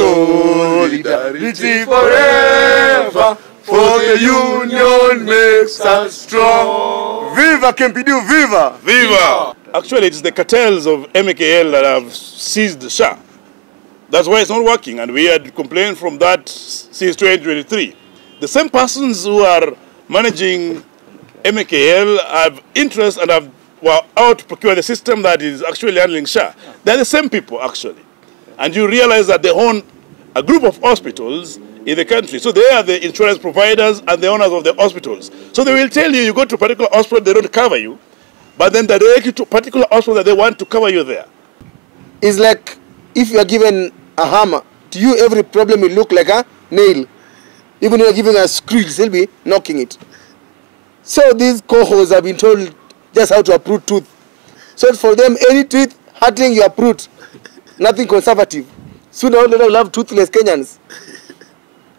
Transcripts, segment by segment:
Solidarity forever, for the union makes us strong. Viva Kempidu, viva! Viva! Actually, it's the cartels of MKL that have seized SHA. That's why it's not working, and we had complained from that since 2023. The same persons who are managing MKL have interest and have out to procure the system that is actually handling SHA. They're the same people, actually. And you realize that they own a group of hospitals in the country. So they are the insurance providers and the owners of the hospitals. So they will tell you, you go to a particular hospital, they don't cover you, but then they direct you to a particular hospital that they want to cover you there. It's like if you are given a hammer, to you every problem will look like a nail. Even if you are giving a screw, they'll be knocking it. So these cohorts have been told just how to uproot tooth. So for them, any tooth hurting, you uproot. Nothing conservative. Sooner or later, we'll have toothless Kenyans.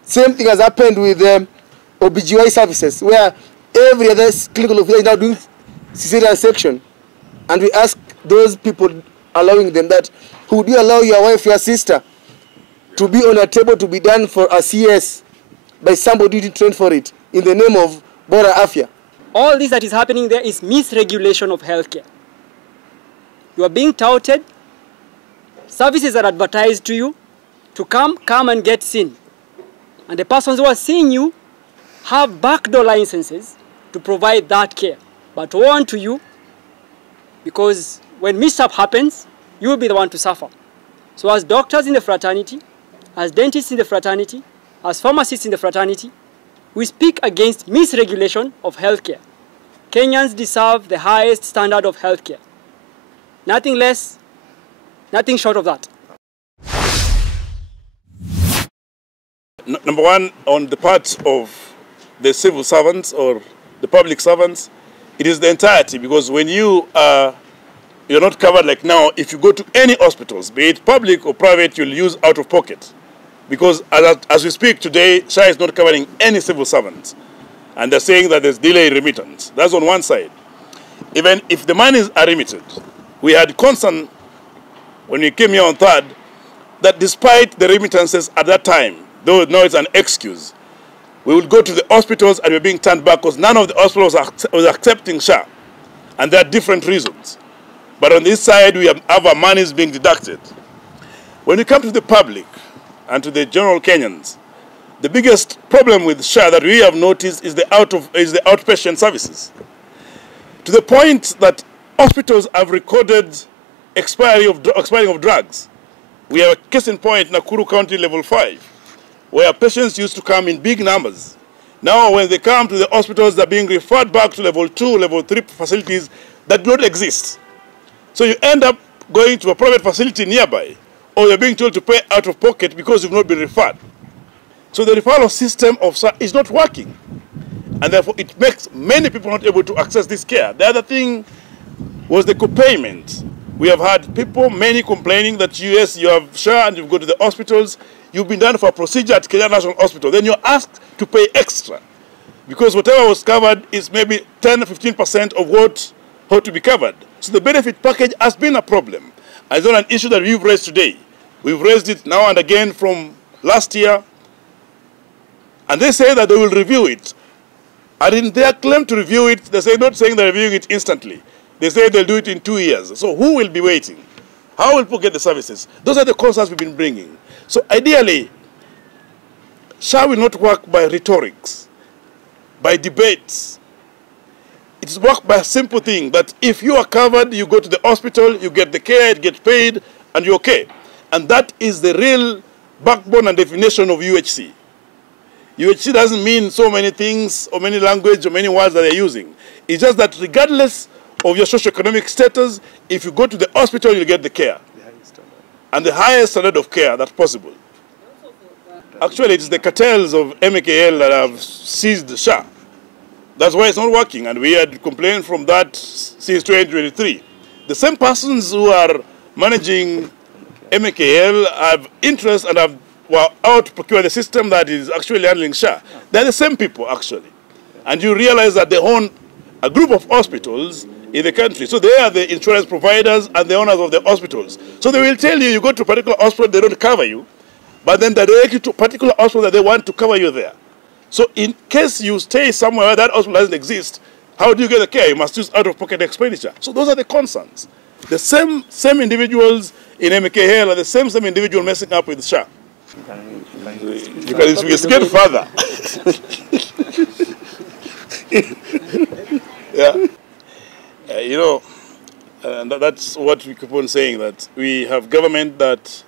Same thing has happened with OBGY services, where every other clinical officer is now doing cesarean section. And we ask those people allowing them that, would you allow your wife, your sister, to be on a table to be done for a CS by somebody who trained for it in the name of Bora Afya? All this that is happening there is misregulation of healthcare. You are being touted, services are advertised to you to come and get seen. And the persons who are seeing you have backdoor licenses to provide that care. But woe unto you, because when mishap happens, you will be the one to suffer. So as doctors in the fraternity, as dentists in the fraternity, as pharmacists in the fraternity, we speak against misregulation of healthcare. Kenyans deserve the highest standard of healthcare. Nothing less, nothing short of that. Number one, on the part of the civil servants or the public servants, it is the entirety, because when you're not covered like now, if you go to any hospitals, be it public or private, you'll use out of pocket. Because as we speak today, SHA is not covering any civil servants. And they're saying that there's delay remittance. That's on one side. Even if the monies are remitted, we had concern when we came here on 3rd that despite the remittances at that time, though now it's an excuse, we would go to the hospitals and we're being turned back because none of the hospitals was accepting SHA. And there are different reasons. But on this side, we have our monies being deducted. When we come to the public and to the general Kenyans, the biggest problem with SHA that we have noticed is the outpatient services. To the point that hospitals have recorded expiring of drugs. We have a case in point, Nakuru County Level 5, where patients used to come in big numbers. Now when they come to the hospitals, they're being referred back to Level 2, Level 3 facilities that don't exist. So you end up going to a private facility nearby, or you're being told to pay out of pocket because you've not been referred. So the referral system of SHA is not working. And therefore it makes many people not able to access this care. The other thing was the co-payment. We have had people, many complaining that yes, you have SHA and you go to the hospitals, you've been done for a procedure at Kenya National Hospital, then you're asked to pay extra. Because whatever was covered is maybe 10 or 15% of what ought to be covered. So the benefit package has been a problem. And it's not an issue that we've raised today. We've raised it now and again from last year. And they say that they will review it. And in their claim to review it, they say not saying they're reviewing it instantly. They say they'll do it in 2 years. So who will be waiting? How will people get the services? Those are the concerns we've been bringing. So ideally, SHA will not work by rhetorics, by debates. It's worked by a simple thing that if you are covered, you go to the hospital, you get the care, you get paid, and you're okay. And that is the real backbone and definition of UHC. UHC doesn't mean so many things or many language or many words that they're using. It's just that regardless of your socioeconomic status, if you go to the hospital, you'll get the care. And the highest standard of care that's possible. Actually, it's the cartels of MKL that have seized SHA. That's why it's not working. And we had complained from that since 2023. The same persons who are managing MKL have interest and have out to procure the system that is actually handling SHA. They're the same people, actually. And you realize that they own a group of hospitals in the country. So they are the insurance providers and the owners of the hospitals. So they will tell you, you go to a particular hospital, they don't cover you, but then they direct you to a particular hospital that they want to cover you there. So in case you stay somewhere where that hospital doesn't exist, how do you get the care? You must use out-of-pocket expenditure. So those are the concerns. The same individuals in MKL are the same individual messing up with SHA. You can get further. Yeah. You know, and that's what we keep on saying, that we have government that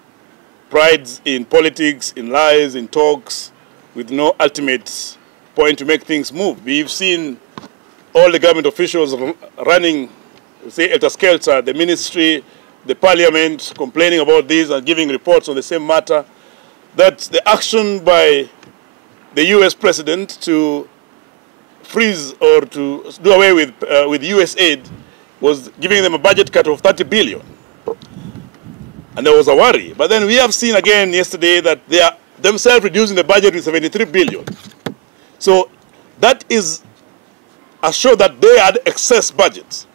prides in politics, in lies, in talks, with no ultimate point to make things move. We've seen all the government officials running, say, elter-skelter, the ministry, the parliament, complaining about this and giving reports on the same matter. That the action by the US president to freeze or to do away with US aid was giving them a budget cut of 30 billion. And there was a worry. But then we have seen again yesterday that they are themselves reducing the budget with 73 billion. So that is a show that they had excess budgets.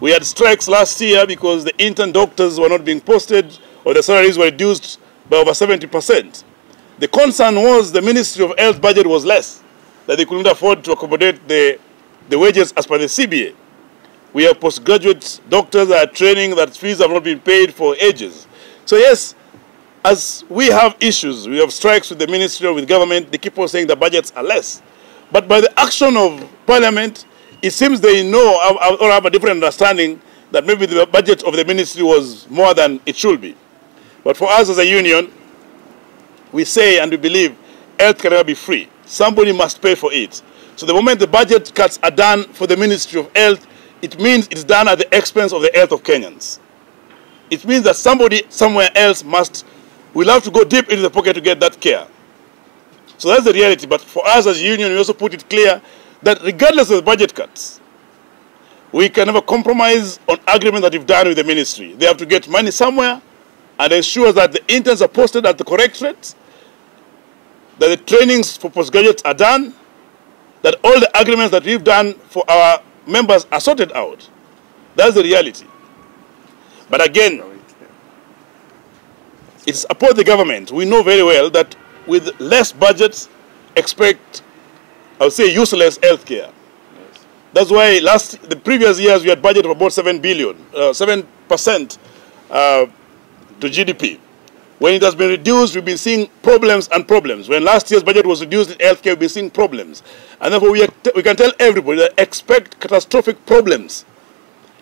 We had strikes last year because the intern doctors were not being posted or the salaries were reduced by over 70%. The concern was the Ministry of Health budget was less, that they couldn't afford to accommodate the wages as per the CBA. We have postgraduate doctors that are training that fees have not been paid for ages. So yes, as we have issues, we have strikes with the ministry or with government, they keep on saying the budgets are less. But by the action of Parliament, it seems they know or have a different understanding that maybe the budget of the ministry was more than it should be. But for us as a union, we say and we believe health can never be free. Somebody must pay for it. So the moment the budget cuts are done for the Ministry of Health, it means it's done at the expense of the health of Kenyans. It means that somebody somewhere else will have to go deep into the pocket to get that care. So that's the reality. But for us as a union, we also put it clear that regardless of the budget cuts, we can never compromise on agreement that we've done with the ministry. They have to get money somewhere and ensure that the interns are posted at the correct rates, that the trainings for postgraduates are done, that all the agreements that we've done for our members are sorted out. That's the reality. But again, it's upon the government. We know very well that with less budgets, expect, I would say, useless healthcare. Yes. That's why the previous years we had budget of about 7 billion, 7% to GDP. When it has been reduced, we've been seeing problems and problems. When last year's budget was reduced in healthcare, we've been seeing problems. And therefore, we can tell everybody that expect catastrophic problems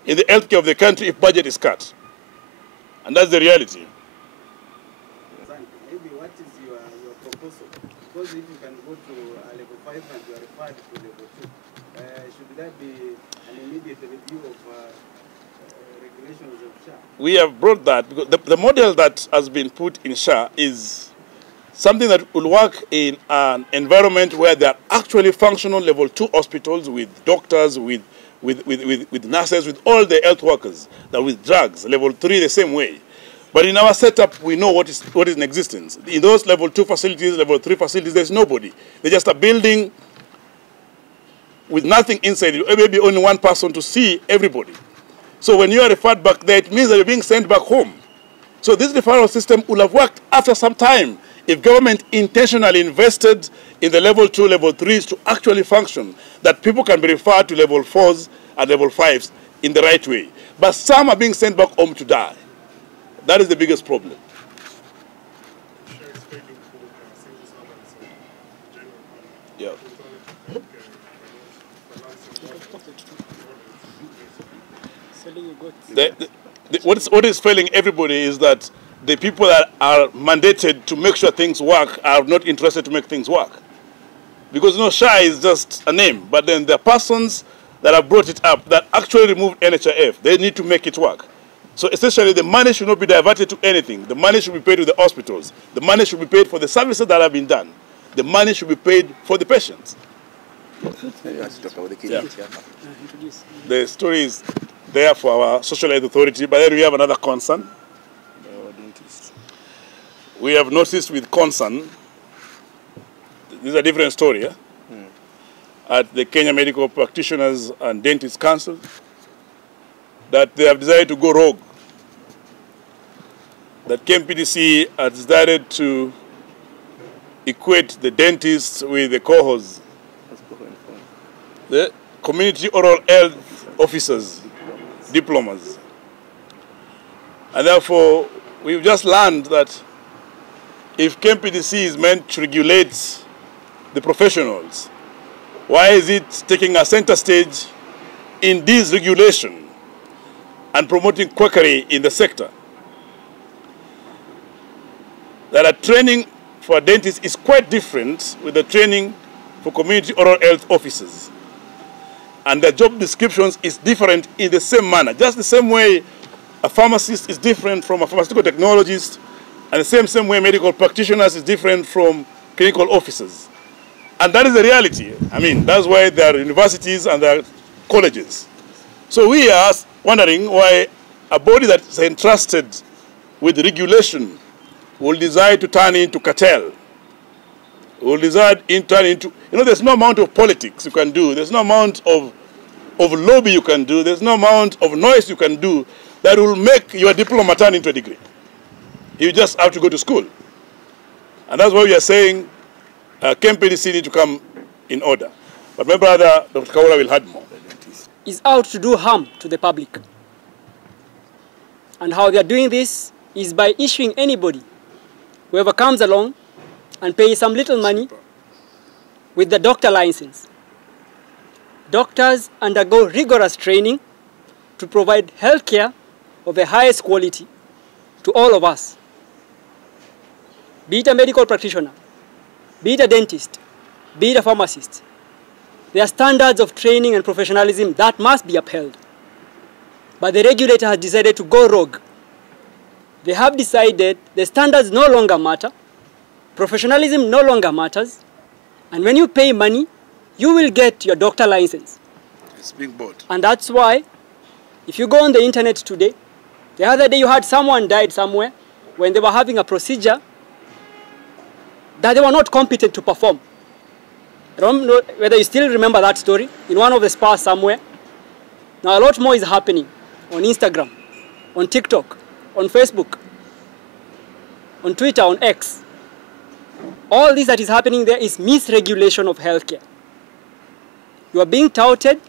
in the healthcare of the country if budget is cut. And that's the reality. Maybe what is your proposal? Because if you can go to level 5 and you are referred to level 2, should that be an immediate review of regulations of SHA? We have brought that because the model that has been put in SHA is something that will work in an environment where there are actually functional level 2 hospitals with doctors, with nurses, with all the health workers, that with drugs, level 3 the same way. But in our setup, we know what is in existence. In those level 2 facilities, level 3 facilities, there's nobody. They're just a building with nothing inside it, maybe only one person to see everybody. So when you are referred back there, it means that you're being sent back home. So this referral system will have worked after some time if government intentionally invested in the level 2, level 3s to actually function, that people can be referred to level 4s and level 5s in the right way. But some are being sent back home to die. That is the biggest problem. Yeah. What is failing everybody is that the people that are mandated to make sure things work are not interested to make things work. Because SHA is just a name, but then the persons that have brought it up that actually removed NHIF, they need to make it work. So essentially the money should not be diverted to anything. The money should be paid to the hospitals. The money should be paid for the services that have been done. The money should be paid for the patients. Yeah. The story is there for our social aid authority, but then we have another concern. We have noticed with concern, this is a different story, yeah? At the Kenya Medical Practitioners and Dentists Council, that they have decided to go rogue. That KMPDC has decided to equate the dentists with the cohorts, the community oral health officers, diplomas. And therefore, we've just learned that if KMPDC is meant to regulate the professionals, why is it taking a center stage in this regulation and promoting quackery in the sector? That a training for a dentist is quite different with the training for community oral health officers. And the job descriptions is different in the same manner. Just the same way a pharmacist is different from a pharmaceutical technologist, and the same way medical practitioners is different from clinical officers. And that is the reality. I mean, that's why there are universities and there are colleges. So we are wondering why a body that is entrusted with regulation will decide to turn into cartel, will decide to turn into, there's no amount of politics you can do, there's no amount of lobby you can do, there's no amount of noise you can do that will make your diploma turn into a degree. You just have to go to school. And that's why we are saying KMPDC need to come in order. But my brother, Dr. Kaula, will add more. Is out to do harm to the public. And how they are doing this is by issuing anybody, whoever comes along and pays some little money with the doctor license. Doctors undergo rigorous training to provide health care of the highest quality to all of us. Be it a medical practitioner, be it a dentist, be it a pharmacist. There are standards of training and professionalism that must be upheld. But the regulator has decided to go rogue. They have decided the standards no longer matter, professionalism no longer matters, and when you pay money, you will get your doctor license. It's being bought. And that's why, if you go on the internet today, the other day you had someone died somewhere when they were having a procedure that they were not competent to perform. I don't know whether you still remember that story, in one of the spas somewhere. Now a lot more is happening on Instagram, on TikTok, on Facebook, on Twitter, on X. All this that is happening there is misregulation of healthcare. You are being touted,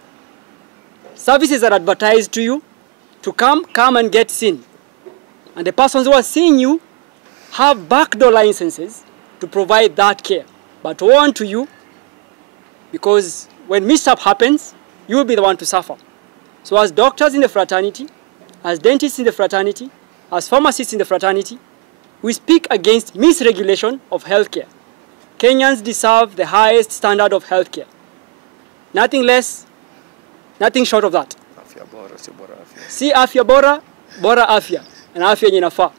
services are advertised to you to come and get seen. And the persons who are seeing you have backdoor licenses to provide that care. But woe unto you, because when mishap happens, you will be the one to suffer. So as doctors in the fraternity, as dentists in the fraternity, as pharmacists in the fraternity, we speak against misregulation of healthcare. Kenyans deserve the highest standard of healthcare. Nothing less, nothing short of that. Si afya bora, bora afya, and afya yenye inafaa.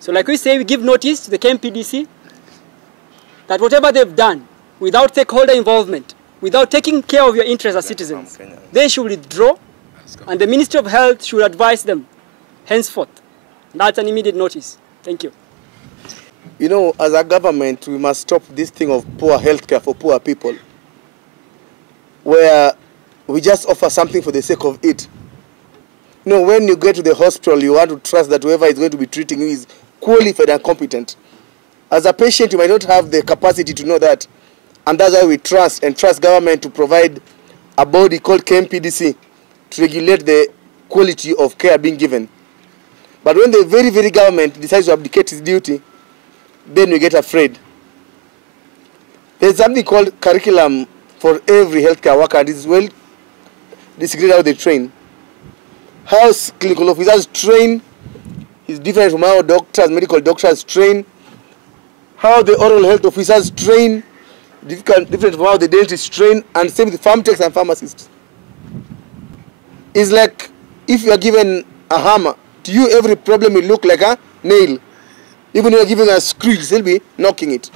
So like we say, we give notice to the KMPDC that whatever they've done, without stakeholder involvement, without taking care of your interests as citizens, they should withdraw, and the Ministry of Health should advise them henceforth. That's an immediate notice. Thank you. As a government, we must stop this thing of poor healthcare for poor people, where we just offer something for the sake of it. When you get to the hospital, you want to trust that whoever is going to be treating you is qualified and competent. As a patient, you might not have the capacity to know that. And that's why we trust government to provide a body called KMPDC to regulate the quality of care being given. But when the very, very government decides to abdicate its duty, then we get afraid. There's something called curriculum for every healthcare worker, and it's well distributed how they train. How clinical officers train is different from how doctors, medical doctors train. How the oral health officers train, different from how the dentists train, and same with pharm techs and pharmacists. It's like if you are given a hammer, to you every problem will look like a nail. Even if you are giving a screw, you'll still be knocking it.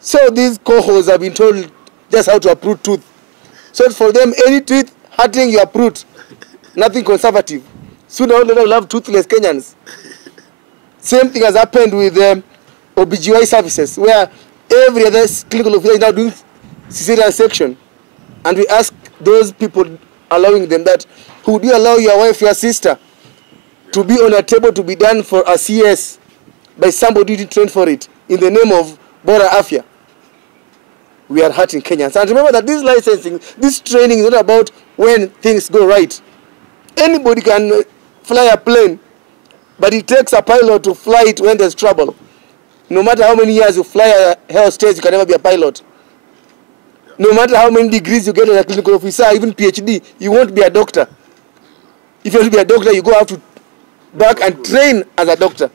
So these cohorts have been told just how to uproot tooth. So for them, any tooth hurting, you uproot. Nothing conservative. Sooner or later, we'll have toothless Kenyans. Same thing has happened with OBGY services, where every other clinical officer is now doing cesarean section. And we ask those people allowing them that, would you allow your wife, your sister, to be on a table to be done for a CS by somebody who trained for it, in the name of bora afya, we are hurting Kenyans. And remember that this licensing, this training is not about when things go right. Anybody can fly a plane, but it takes a pilot to fly it when there's trouble. No matter how many years you fly a health stage, you can never be a pilot. No matter how many degrees you get as a clinical officer, even PhD, you won't be a doctor. If you want to be a doctor, you go have to back and train as a doctor.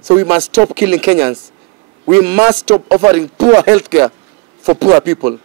So we must stop killing Kenyans. We must stop offering poor health care for poor people.